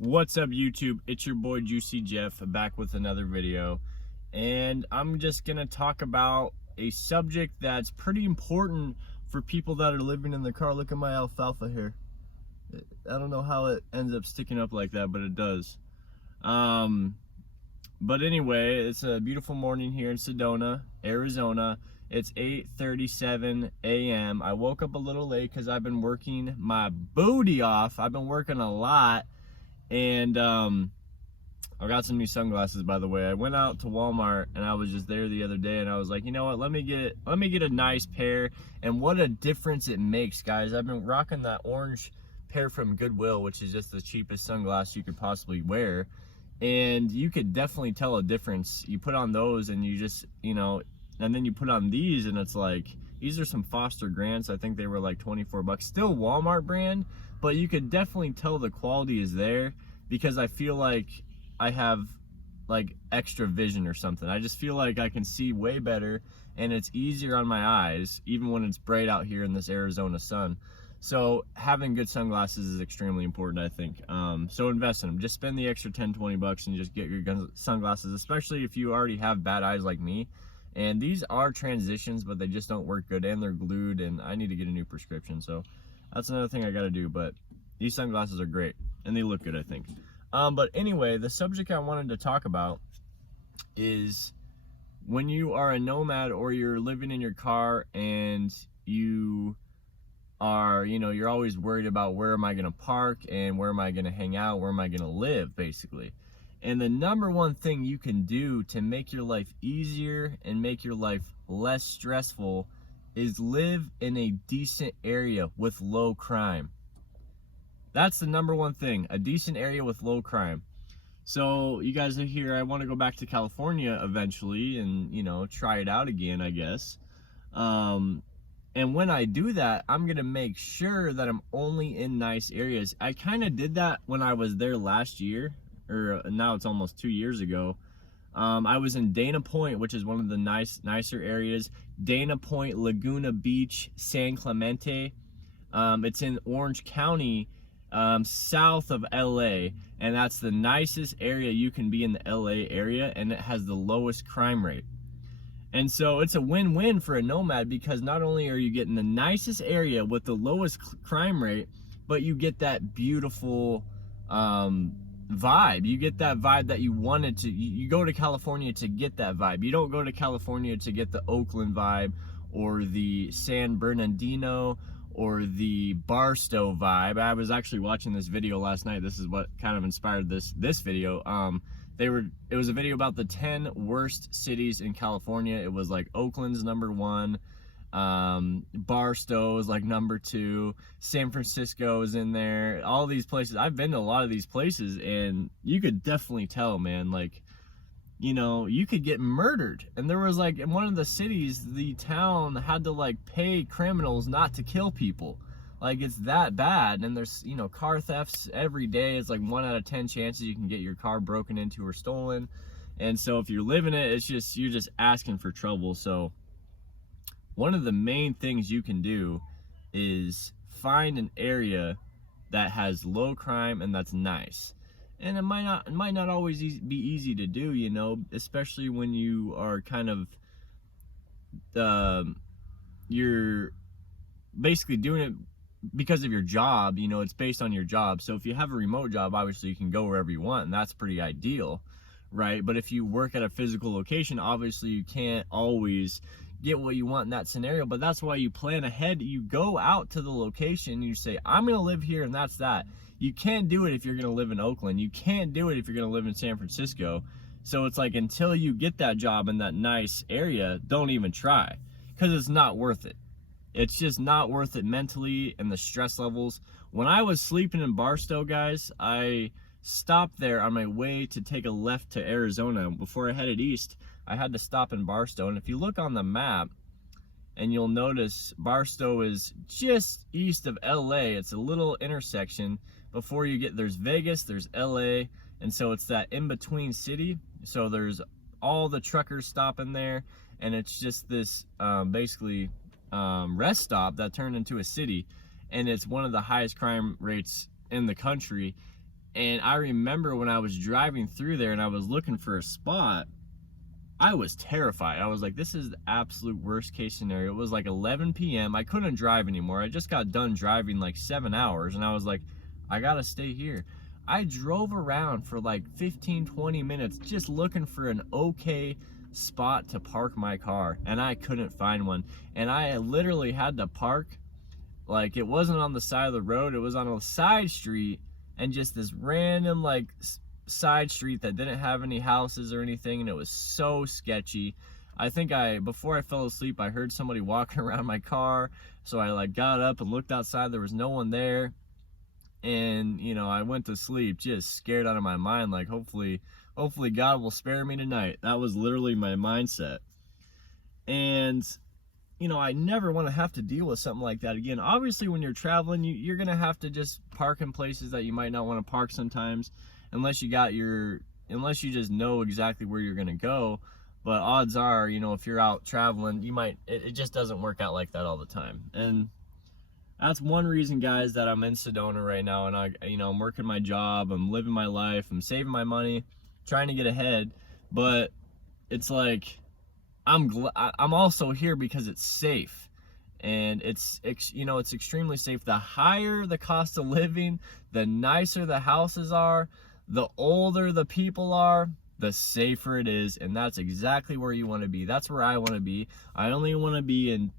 What's up, YouTube? It's your boy Juicy Jeff back with another video, and I'm just gonna talk about a subject that's pretty important for people that are living in the car. Look at my alfalfa here. I don't know how it ends up sticking up like that, but it does. But anyway, it's a beautiful morning here in Sedona, Arizona. It's 8:37 a.m. I woke up a little late because I've been working my booty off. I've been working a lot. And I got some new sunglasses, by the way. I went out to Walmart and I was just there the other day and I was like, you know what, let me get a nice pair. And what a difference it makes, guys. I've been rocking that orange pair from Goodwill, which is just the cheapest sunglasses you could possibly wear, and you could definitely tell a difference. You put on those and you just, and then you put on these and it's like, these are some Foster Grants. I think they were like 24 bucks, still Walmart brand, but you could definitely tell the quality is there because I feel like I have like extra vision or something. I just feel like I can see way better and it's easier on my eyes, even when it's bright out here in this Arizona sun. So having good sunglasses is extremely important, I think. So invest in them. Just spend the extra 10-20 bucks and just get your sunglasses, especially if you already have bad eyes like me. And these are transitions, but they just don't work good and they're glued, and I need to get a new prescription. So that's another thing I got to do, but these sunglasses are great and they look good, I think. But anyway, the subject I wanted to talk about is when you are a nomad or you're living in your car and you are, you're always worried about where am I going to park and where am I going to hang out, where am I going to live, basically. And the number one thing you can do to make your life easier and make your life less stressful is live in a decent area with low crime. That's the number one thing, a decent area with low crime. So you guys are here, I want to go back to California eventually and, try it out again, I guess. And when I do that, I'm going to make sure that I'm only in nice areas. I kind of did that when I was there last year, or now it's almost 2 years ago. I was in Dana Point, which is one of the nicer areas. Dana Point, Laguna Beach, San Clemente. It's in Orange County, south of LA, and that's the nicest area you can be in the LA area, and it has the lowest crime rate. And so it's a win-win for a nomad because not only are you getting the nicest area with the lowest crime rate, but you get that beautiful vibe. You get that vibe that you wanted to. You go to California to get that vibe. You don't go to California to get the Oakland vibe or the San Bernardino or the Barstow vibe. I was actually watching this video last night. This is what kind of inspired this video. It was a video about the 10 worst cities in California. It was like Oakland's number 1, Barstow is like number 2, San Francisco is in there, all these places. I've been to a lot of these places and you could definitely tell, man, like, you could get murdered. And there was like, in one of the cities, the town had to like pay criminals not to kill people. Like, it's that bad. And there's, car thefts every day. It's like 1 out of 10 chances you can get your car broken into or stolen. And so if you're living it, you're just asking for trouble. So one of the main things you can do is find an area that has low crime and that's nice. And it might not always be easy to do, especially when you are kind of, you're basically doing it because of your job. It's based on your job. So if you have a remote job, obviously you can go wherever you want, and that's pretty ideal, right? But if you work at a physical location, obviously you can't always get what you want in that scenario. But that's why you plan ahead. You go out to the location and you say, I'm gonna live here, and that's that. You can't do it if you're gonna live in Oakland. You can't do it if you're gonna live in San Francisco. So it's like, until you get that job in that nice area, don't even try, because it's not worth it. It's just not worth it mentally, and the stress levels. When I was sleeping in Barstow, guys, I stopped there on my way to take a left to Arizona. Before I headed east, I had to stop in Barstow. And if you look on the map, and you'll notice Barstow is just east of LA. It's a little intersection. Before you get, there's Vegas, there's LA, and so it's that in-between city. So there's all the truckers stopping there, and it's just this basically rest stop that turned into a city, and it's one of the highest crime rates in the country. And I remember when I was driving through there and I was looking for a spot, I was terrified. I was like, this is the absolute worst case scenario. It was like 11 p.m. I couldn't drive anymore. I just got done driving like 7 hours, and I was like, I gotta stay here. I drove around for like 15-20 minutes just looking for an okay spot to park my car, and I couldn't find one. And I literally had to park, like, it wasn't on the side of the road, it was on a side street, and just this random like side street that didn't have any houses or anything, and it was so sketchy. I think before I fell asleep, I heard somebody walking around my car, so I like got up and looked outside. There was no one there, and you know, I went to sleep just scared out of my mind, like hopefully God will spare me tonight. That was literally my mindset. And you know, I never want to have to deal with something like that again. Obviously, when you're traveling, you're gonna have to just park in places that you might not want to park sometimes, unless you just know exactly where you're gonna go. But odds are, you know, if you're out traveling, it just doesn't work out like that all the time. And that's one reason, guys, that I'm in Sedona right now, and I'm working my job, I'm living my life, I'm saving my money, trying to get ahead. But it's like, I'm also here because it's safe, and it's extremely safe. The higher the cost of living, the nicer the houses are, the older the people are, the safer it is, and that's exactly where you want to be. That's where I want to be. I only want to be in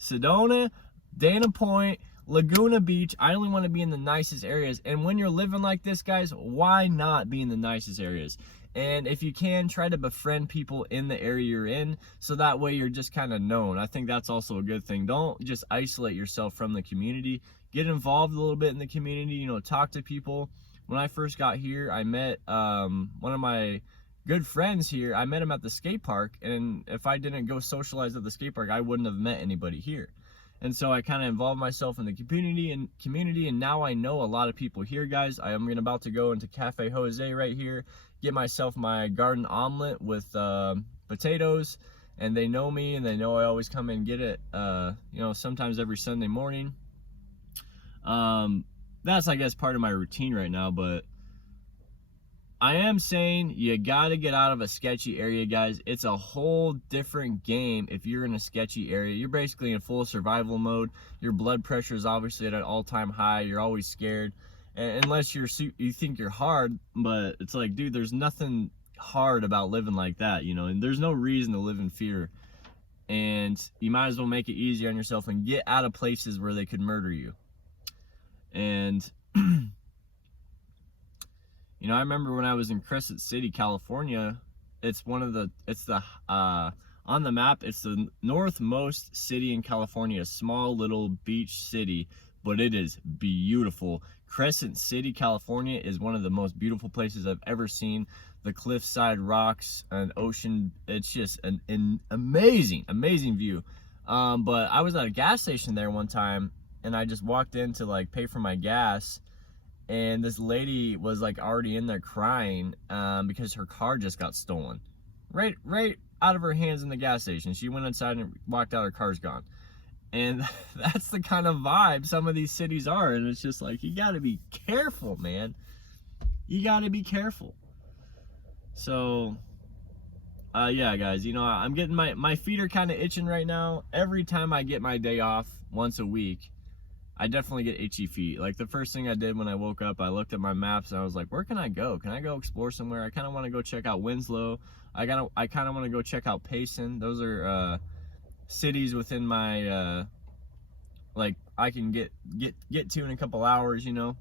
Sedona, Dana Point, Laguna Beach. I only want to be in the nicest areas. And when you're living like this, guys, why not be in the nicest areas? And if you can, try to befriend people in the area you're in, so that way you're just kind of known. I think that's also a good thing. Don't just isolate yourself from the community. Get involved a little bit in the community, you know, talk to people. When I first got here, I met one of my good friends here. I met him at the skate park, and if I didn't go socialize at the skate park, I wouldn't have met anybody here. And so I kind of involved myself in the community, and now I know a lot of people here, guys. I am about to go into Cafe Jose right here, get myself my garden omelet with potatoes, and they know me, and they know I always come and get it, you know, sometimes every Sunday morning. That's, I guess, part of my routine right now. But I am saying you gotta get out of a sketchy area, guys. It's a whole different game if you're in a sketchy area. You're basically in full survival mode. Your blood pressure is obviously at an all-time high. You're always scared, and unless you think you're hard. But it's like, dude, there's nothing hard about living like that, you know, and there's no reason to live in fear. And you might as well make it easier on yourself and get out of places where they could murder you. And you know, I remember when I was in Crescent City, California, on the map, it's the northmost city in California, a small little beach city, but it is beautiful. Crescent City, California is one of the most beautiful places I've ever seen. The cliffside rocks and ocean, it's just an amazing, amazing view. But I was at a gas station there one time, and I just walked in to like pay for my gas, and this lady was like already in there crying because her car just got stolen right out of her hands in the gas station. She went inside and walked out, her car's gone. And that's the kind of vibe some of these cities are. And it's just like, you gotta be careful, man. You gotta be careful. So yeah, guys, you know, I'm getting my feet are kind of itching right now. Every time I get my day off once a week, I definitely get itchy feet. Like, the first thing I did when I woke up, I looked at my maps and I was like, where can I go? Can I go explore somewhere? I kind of want to go check out Winslow. I kind of want to go check out Payson. Those are cities within my like I can get to in a couple hours, you know.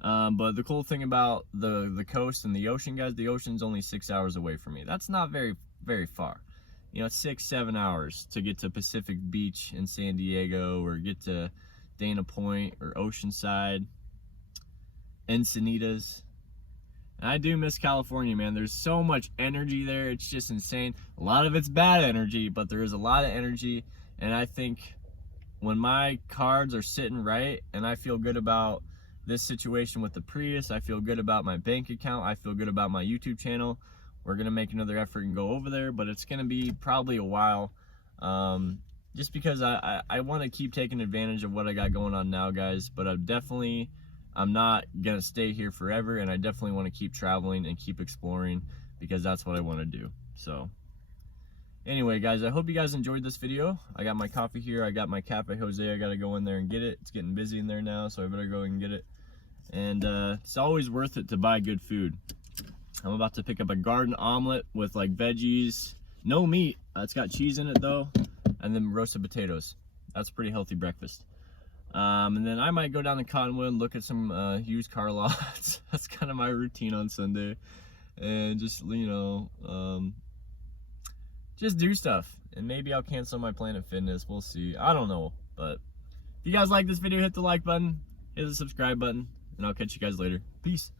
But the cool thing about the coast and the ocean, guys, the ocean's only 6 hours away from me. That's not very, very far. You know, 6-7 hours to get to Pacific Beach in San Diego, or get to Dana Point or Oceanside, Encinitas. And I do miss California, man. There's so much energy there. It's just insane. A lot of it's bad energy, but there is a lot of energy. And I think when my cards are sitting right and I feel good about this situation with the Prius, I feel good about my bank account, I feel good about my YouTube channel, we're going to make another effort and go over there. But it's going to be probably a while, just because I want to keep taking advantage of what I got going on now, guys. But I'm definitely I'm not gonna stay here forever, and I definitely want to keep traveling and keep exploring because that's what I want to do. So anyway, guys, I hope you guys enjoyed this video. I got my coffee here. I got my Cafe Jose. I got to go in there and get it. It's getting busy in there now, so I better go and get it. And it's always worth it to buy good food. I'm about to pick up a garden omelet with like veggies, no meat. It's got cheese in it though, and then roasted potatoes. That's a pretty healthy breakfast. And then I might go down to Cottonwood and look at some used car lots. That's kind of my routine on Sunday. And just, you know, just do stuff. And maybe I'll cancel my Planet Fitness. We'll see. I don't know. But if you guys like this video, hit the like button, hit the subscribe button, and I'll catch you guys later. Peace.